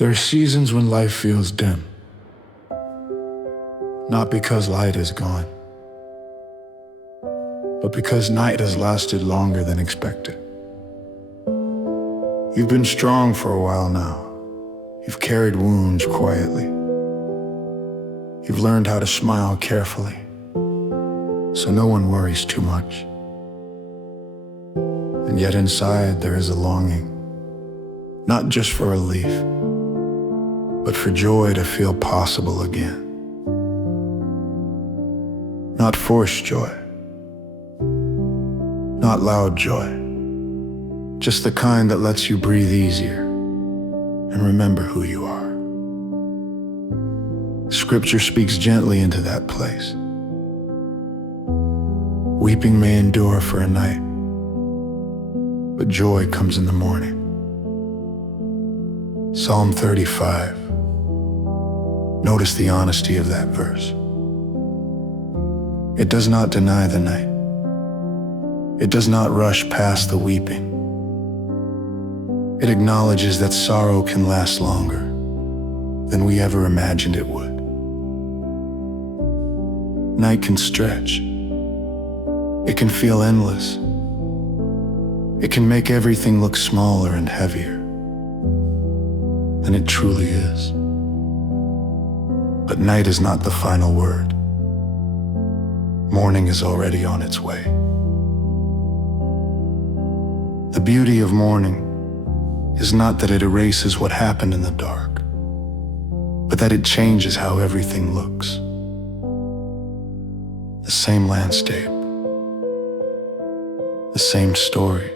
There are seasons when life feels dim, not because light is gone, but because night has lasted longer than expected. You've been strong for a while now. You've carried wounds quietly. You've learned how to smile carefully, so no one worries too much. And yet inside there is a longing, not just for relief, but for joy to feel possible again. Not forced joy, not loud joy, just the kind that lets you breathe easier and remember who you are. Scripture speaks gently into that place. Weeping may endure for a night, but joy comes in the morning. Psalm 35. Notice the honesty of that verse. It does not deny the night. It does not rush past the weeping. It acknowledges that sorrow can last longer than we ever imagined it would. Night can stretch. It can feel endless. It can make everything look smaller and heavier than it truly is. But night is not the final word. Morning is already on its way. The beauty of morning is not that it erases what happened in the dark, but that it changes how everything looks. The same landscape, the same story,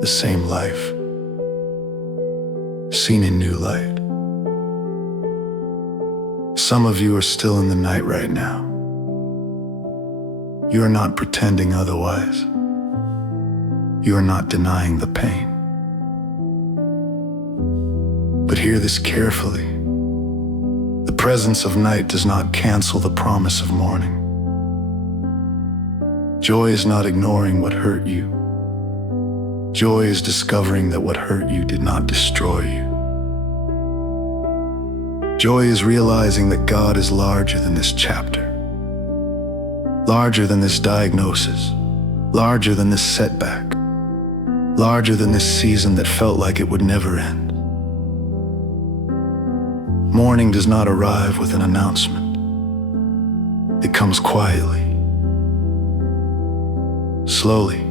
the same life, seen in new light. Some of you are still in the night right now. You are not pretending otherwise. You are not denying the pain. But hear this carefully. The presence of night does not cancel the promise of morning. Joy is not ignoring what hurt you. Joy is discovering that what hurt you did not destroy you. Joy is realizing that God is larger than this chapter, larger than this diagnosis, larger than this setback, larger than this season that felt like it would never end. Morning does not arrive with an announcement. It comes quietly, slowly,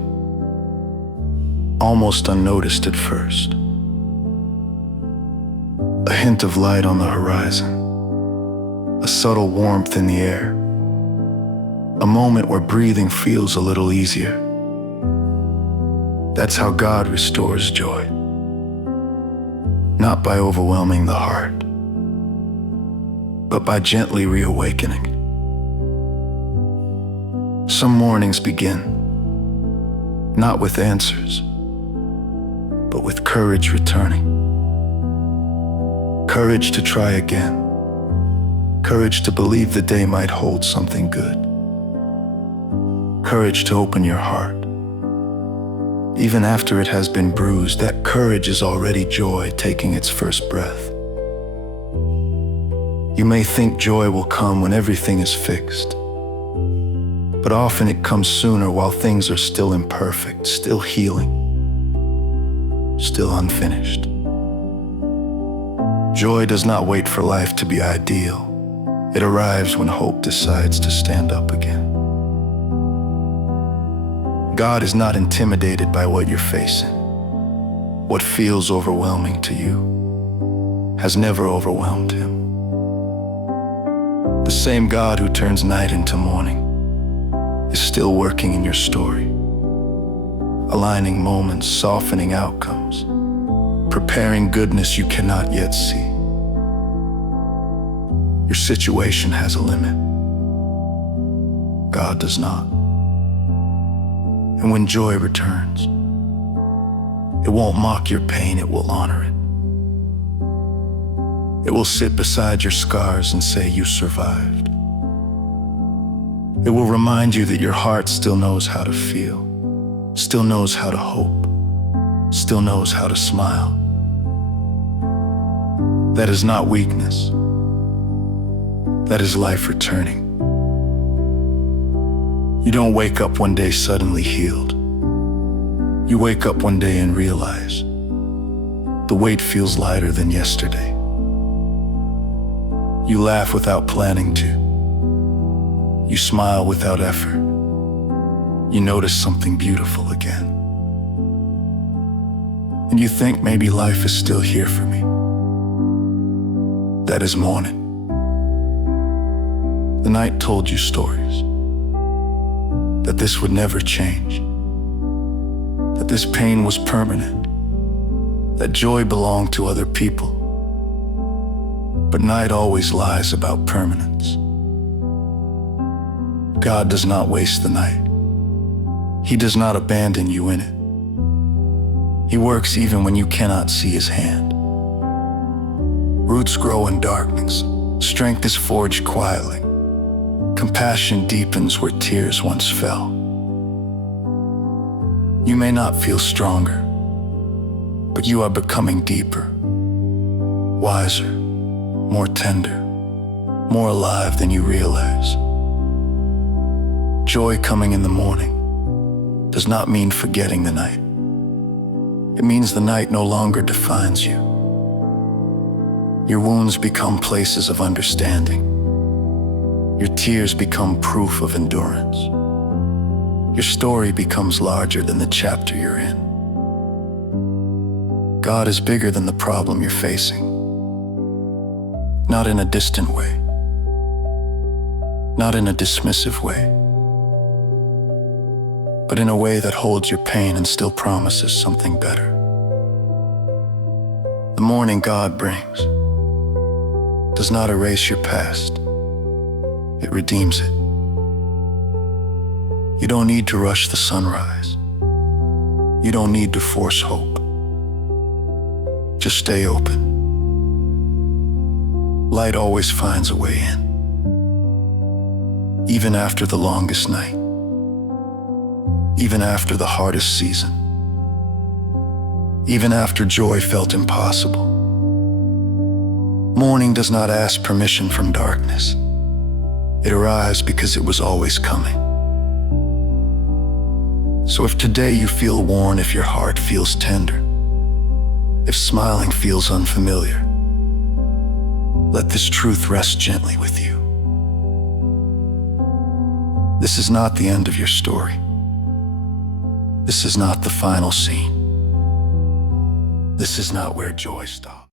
almost unnoticed at first. A hint of light on the horizon, a subtle warmth in the air, a moment where breathing feels a little easier. That's how God restores joy. Not by overwhelming the heart, but by gently reawakening it. Some mornings begin, not with answers, but with courage returning. Courage to try again. Courage to believe the day might hold something good. Courage to open your heart. Even after it has been bruised, that courage is already joy taking its first breath. You may think joy will come when everything is fixed, but often it comes sooner while things are still imperfect, still healing, still unfinished. Joy does not wait for life to be ideal. It arrives when hope decides to stand up again. God is not intimidated by what you're facing. What feels overwhelming to you has never overwhelmed him. The same God who turns night into morning is still working in your story, aligning moments, softening outcomes, preparing goodness you cannot yet see. Your situation has a limit. God does not. And when joy returns, it won't mock your pain, it will honor it. It will sit beside your scars and say you survived. It will remind you that your heart still knows how to feel, still knows how to hope, still knows how to smile. That is not weakness. That is life returning. You don't wake up one day suddenly healed. You wake up one day and realize the weight feels lighter than yesterday. You laugh without planning to. You smile without effort. You notice something beautiful again. And you think maybe life is still here for me. That is morning. The night told you stories, that this would never change, that this pain was permanent, that joy belonged to other people. But night always lies about permanence. God does not waste the night. He does not abandon you in it. He works even when you cannot see his hand. Roots grow in darkness. Strength is forged quietly. Compassion deepens where tears once fell. You may not feel stronger, but you are becoming deeper, wiser, more tender, more alive than you realize. Joy coming in the morning does not mean forgetting the night. It means the night no longer defines you. Your wounds become places of understanding. Your tears become proof of endurance. Your story becomes larger than the chapter you're in. God is bigger than the problem you're facing. Not in a distant way. Not in a dismissive way. But in a way that holds your pain and still promises something better. The morning God brings does not erase your past. It redeems it. You don't need to rush the sunrise. You don't need to force hope. Just stay open. Light always finds a way in. Even after the longest night. Even after the hardest season. Even after joy felt impossible. Morning does not ask permission from darkness. It arrives because it was always coming. So if today you feel worn, if your heart feels tender, if smiling feels unfamiliar, let this truth rest gently with you. This is not the end of your story. This is not the final scene. This is not where joy stops.